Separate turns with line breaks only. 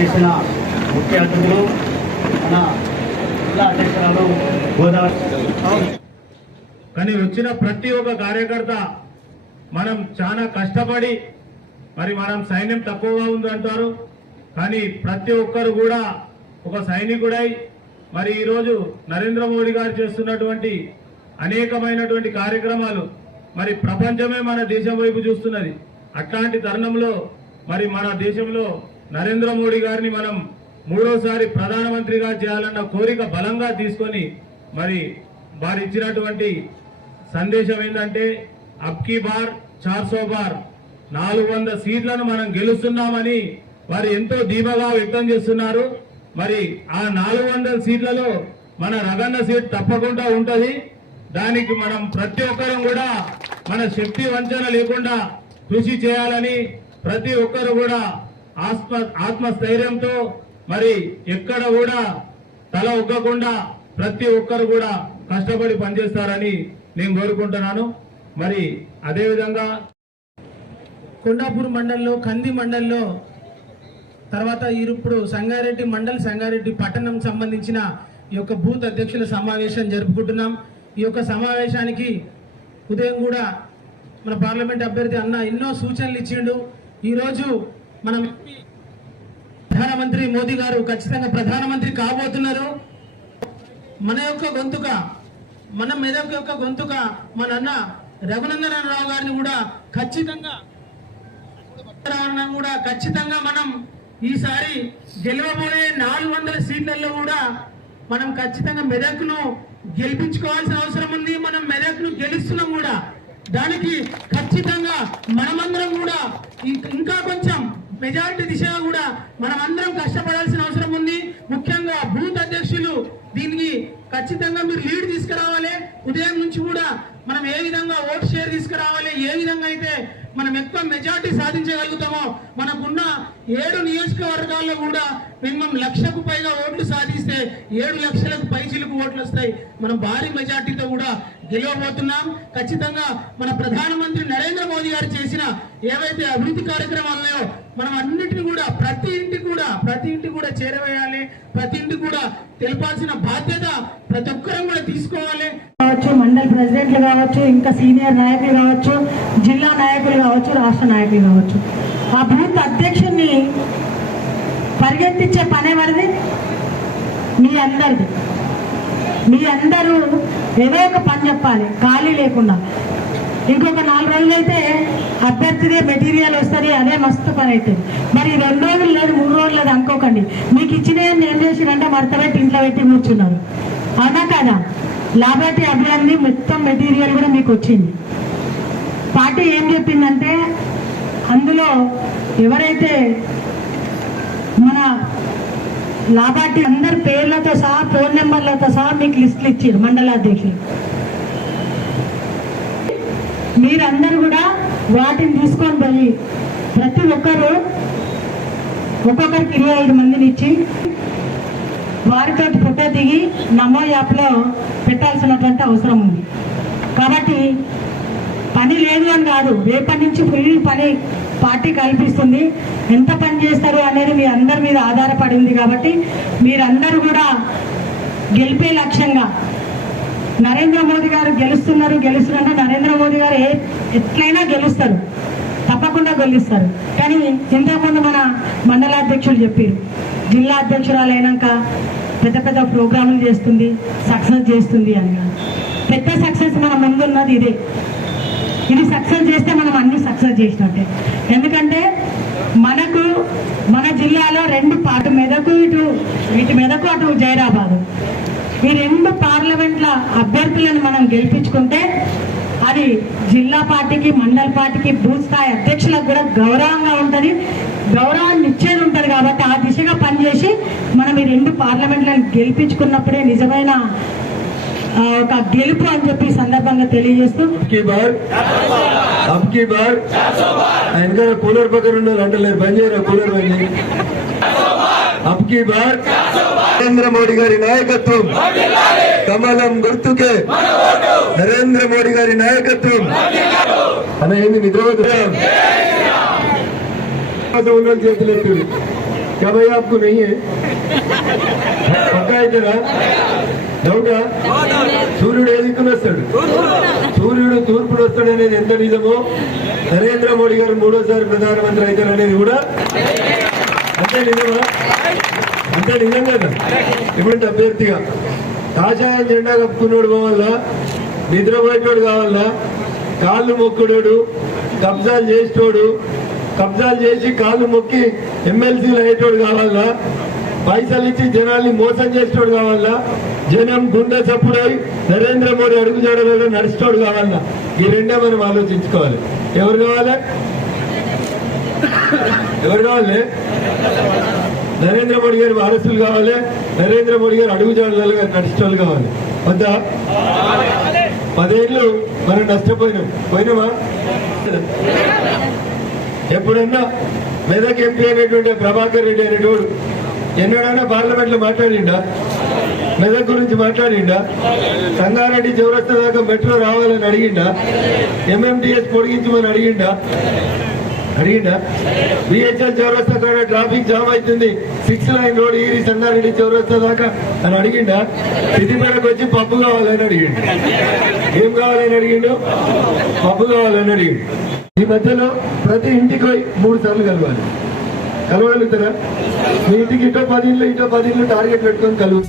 చేసిన ముఖ్య అతిథులు మన జిల్లా అధ్యక్షురాలు గోదావరి
కానీ వచ్చిన ప్రతి ఒక్క కార్యకర్త మనం చాలా కష్టపడి మరి మనం సైన్యం తక్కువగా ఉంది అంటారు. కానీ ప్రతి ఒక్కరు కూడా ఒక సైనికుడై మరి ఈరోజు నరేంద్ర మోడీ గారు చేస్తున్నటువంటి అనేకమైనటువంటి కార్యక్రమాలు మరి ప్రపంచమే మన దేశం వైపు చూస్తున్నది. అట్లాంటి తరుణంలో మరి మన దేశంలో నరేంద్ర మోడీ గారిని మనం మూడోసారి ప్రధానమంత్రిగా చేయాలన్న కోరిక బలంగా తీసుకొని మరి వారు ఇచ్చినటువంటి సందేశం ఏంటంటే అబ్కి బార్ చార్సో బార్ నాలుగు వంద సీట్లను మనం గెలుస్తున్నామని వారు ఎంతో దీపగా వ్యక్తం చేస్తున్నారు. మరి ఆ నాలుగు వందల సీట్లలో మన రగన్న సీట్ తప్పకుండా ఉంటుంది. దానికి మనం ప్రతి ఒక్కరం కూడా మన శక్తి వంచన లేకుండా కృషి చేయాలని ప్రతి ఒక్కరు కూడా ఆత్మ ఆత్మస్థైర్యంతో మరి ఎక్కడ కూడా తల ఒగ్గకుండా ప్రతి ఒక్కరు కూడా కష్టపడి పనిచేస్తారని నేను కోరుకుంటున్నాను. మరి అదేవిధంగా
కొండాపూర్ మండల్లో కంది మండల్లో తర్వాత ఇప్పుడు సంగారెడ్డి మండల్ సంగారెడ్డి పట్టణం సంబంధించిన ఈ యొక్క బూత్ అధ్యక్షుల సమావేశం జరుపుకుంటున్నాం. ఈ యొక్క సమావేశానికి ఉదయం కూడా మన పార్లమెంట్ అభ్యర్థి అన్న ఎన్నో సూచనలు ఇచ్చిండు. ఈరోజు మనం ప్రధానమంత్రి మోదీ గారు ఖచ్చితంగా ప్రధానమంత్రి కాబోతున్నారు. మన యొక్క గొంతుక మన మెదక్ యొక్క గొంతుక మన అన్న రఘునందన రావు గారిని కూడా ఖచ్చితంగా కూడా ఖచ్చితంగా మనం ఈసారి గెలవబోయే నాలుగు వందల సీట్లలో కూడా మనం ఖచ్చితంగా మెదక్ను గెలిపించుకోవాల్సిన అవసరం ఉంది. మనం మెదక్ను గెలుస్తున్నాం కూడా. దానికి ఖచ్చితంగా మనమందరం కూడా ఇంకా కొంచెం మెజారిటీ దిశగా కూడా మనం అందరం కష్టపడాల్సిన అవసరం ఉంది. ముఖ్యంగా బూత్ అధ్యక్షులు దీనికి ఖచ్చితంగా మీరు లీడ్ తీసుకురావాలి. ఉదయం నుంచి కూడా మనం ఏ విధంగా ఓట్ షేర్ తీసుకురావాలి ఏ విధంగా అయితే మనం ఎక్కువ మెజార్టీ సాధించగలుగుతామో మనకున్న ఏడు నియోజకవర్గాల్లో కూడా మినిమం లక్షకు పైగా ఓట్లు సాధిస్తే ఏడు లక్షలకు పైచిలకు ఓట్లు వస్తాయి. మనం భారీ మెజార్టీతో కూడా గెలవబోతున్నాం. ఖచ్చితంగా మన ప్రధానమంత్రి నరేంద్ర మోదీ గారు చేసిన ఏవైతే అభివృద్ధి కార్యక్రమాలు ఉన్నాయో మనం అన్నిటిని కూడా ప్రతి ఇంటికి కూడా ప్రతి ఇంటి కూడా చేరవేయాలి. ప్రతి ఇంటి కూడా తెలపాల్సిన బాధ్యత ప్రతి ఒక్కరం కూడా తీసుకోవాలి.
కావచ్చు మండల్ ప్రెసిడెంట్లు కావచ్చు ఇంకా సీనియర్ నాయకులు కావచ్చు జిల్లా నాయకులు కావచ్చు రాష్ట్ర నాయకులు కావచ్చు. ఆ బూత్ అధ్యక్షుడిని పరిగెత్తించే పనే వరది? మీ అందరిది. మీ అందరూ ఏదో ఒక పని చెప్పాలి ఖాళీ లేకుండా. ఇంకొక నాలుగు రోజులు అయితే అభ్యర్థిదే మెటీరియల్ వస్తుంది అదే మస్తు పని అవుతుంది మరి రెండు రోజులు లేదు మూడు రోజులు లేదు అనుకోకండి. మీకు ఇచ్చిన ఏం చేసిరంటే మడత పెట్టి ఇంట్లో పెట్టి కూర్చున్నారు. అవునా కదా? లాభాటి అభియాన్ని మొత్తం మెటీరియల్ కూడా మీకు వచ్చింది. పార్టీ ఏం చెప్పిందంటే అందులో ఎవరైతే మన లాభాటి అందరి పేర్లతో సహా ఫోన్ నెంబర్లతో సహా మీకు లిస్టులు ఇచ్చారు మండలాధ్యక్షులు. మీరందరూ కూడా వాటిని తీసుకొని పోయి ప్రతి ఒక్కరు ఒక్కొక్కరికి ఇరవై ఐదు మందిని ఇచ్చి వారితో ఫోటో దిగి నమో యాప్లో పెట్టాల్సినటువంటి అవసరం ఉంది. కాబట్టి పని లేదు అని కాదు రేపటి నుంచి ఫుల్ పని పార్టీ కల్పిస్తుంది. ఎంత పని చేస్తారు అనేది మీ అందరి మీద ఆధారపడింది కాబట్టి మీరందరూ కూడా గెలిపే లక్ష్యంగా నరేంద్ర మోదీ గారు గెలుస్తున్నారు గెలుస్తున్నారు నరేంద్ర మోదీ గారు ఎట్లయినా గెలుస్తారు. అందిస్తారు కానీ ఇంతకుముందు మన మండలాధ్యక్షులు చెప్పారు జిల్లా అధ్యక్షురాలు అయినాక పెద్ద పెద్ద ప్రోగ్రాములు చేస్తుంది సక్సెస్ చేస్తుంది అని పెద్ద సక్సెస్ మన ముందున్నది ఇదే. ఇది సక్సెస్ చేస్తే మనం అన్ని సక్సెస్ చేసినట్టే. ఎందుకంటే మనకు మన జిల్లాలో రెండు పాటు మెదకు ఇటు ఇటు మెదకు అటు జైరాబాదు. ఈ రెండు పార్లమెంట్ల అభ్యర్థులను మనం గెలిపించుకుంటే మరి జిల్లా పార్టీకి మండల పార్టీకి బూత్ స్థాయి అధ్యక్షులకు కూడా గౌరవంగా ఉంటుంది. గౌరవాన్ని ఇచ్చేది ఉంటుంది కాబట్టి ఆ దిశగా పనిచేసి మనం ఈ రెండు పార్లమెంట్లను గెలిపించుకున్నప్పుడే నిజమైన ఒక గెలుపు అని చెప్పి సందర్భంగా తెలియజేస్తూ.
కూలర్ నరేంద్ర మోడీ గారి నాయకత్వం. కమలం గుర్తుకే. నరేంద్ర మోడీ గారి నాయకత్వం. అన్న ఏంది నిద్రపోతున్నాం చేతులు ఎత్తుడు కబై ఆప్కు నెయ్యి. పక్కా అవుతుందా సూర్యుడు ఏ దిక్కున వస్తాడు? సూర్యుడు తూర్పుడు వస్తాడు అనేది ఎంత నిజమో నరేంద్ర మోడీ గారు మూడోసారి ప్రధానమంత్రి అవుతారు అనేది కూడా అంతే నిజమా? అంతే నిజం కదా? ఇప్పుడు అభ్యర్థిగా కాషాయం జెండా కప్పుకున్నాడు పోవాలా నిద్రపోయేటోడు కావాలా? కాళ్ళు మొక్కుడోడు కబ్జాలు చేసేటోడు కబ్జాలు చేసి కాళ్ళు మొక్కి ఎమ్మెల్సీలు అయ్యేటోడు కావాలా? పైసలు ఇచ్చి జనాల్ని మోసం చేసేటోడు కావాలా? జనం గుండె చప్పుడై నరేంద్ర మోడీ అడుగు జాడలో నడిచేటోడు కావాలా? ఈ రెండే మనం ఆలోచించుకోవాలి. ఎవరు కావాలి? ఎవరు కావాలి? నరేంద్ర మోడీ గారి వారసులు కావాలి నరేంద్ర మోడీ గారు అడుగు జాడలుగా నడిచేటోళ్ళు కావాలి. వద్దా పదేళ్ళు మనం నష్టపోయినాం. పోయినామా? ఎప్పుడన్నా మెదక్ ఎంపీ అనేటువంటి ప్రభాకర్ రెడ్డి అనేటోడు ఎన్నడైనా పార్లమెంట్లో మాట్లాడిండా? మెదక్ గురించి మాట్లాడిండా? సంగారెడ్డి చౌరస్తా దాకా మెట్రో రావాలని అడిగిండా? ఎంఎండిఎస్ పొడిగించమని అడిగిండా? అడిగిండా? బిహెచ్ఎల్ చౌరస్తా కూడా ట్రాఫిక్ జామ్ అవుతుంది. సిక్స్ లైన్ రోడ్ ఈ సంగారెడ్డి చౌరస్తా దాకా? అని అడిగిండా? సిద్దిపేటకు వచ్చి పప్పు కావాలని అడిగిండు. ఏం కావాలని అడిగిండు? పప్పు కావాలని అడిగిండు. ఈ మధ్యలో ప్రతి ఇంటికి పోయి మూడు సార్లు కలవాలి. కలవగలుగుతారా? మీ ఇంటికి ఇటో పది ఇళ్ళు ఇటో పది ఇళ్ళు టార్గెట్ పెట్టుకొని కలుగు